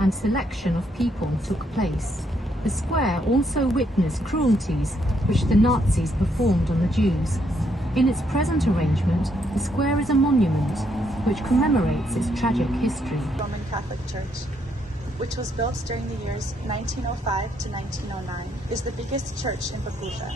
and selection of people took place. The square also witnessed cruelties which the Nazis performed on the Jews. In its present arrangement, the square is a monument which commemorates its tragic history. Roman Catholic Church, which was built during the years 1905 to 1909, is the biggest church in Bakuta.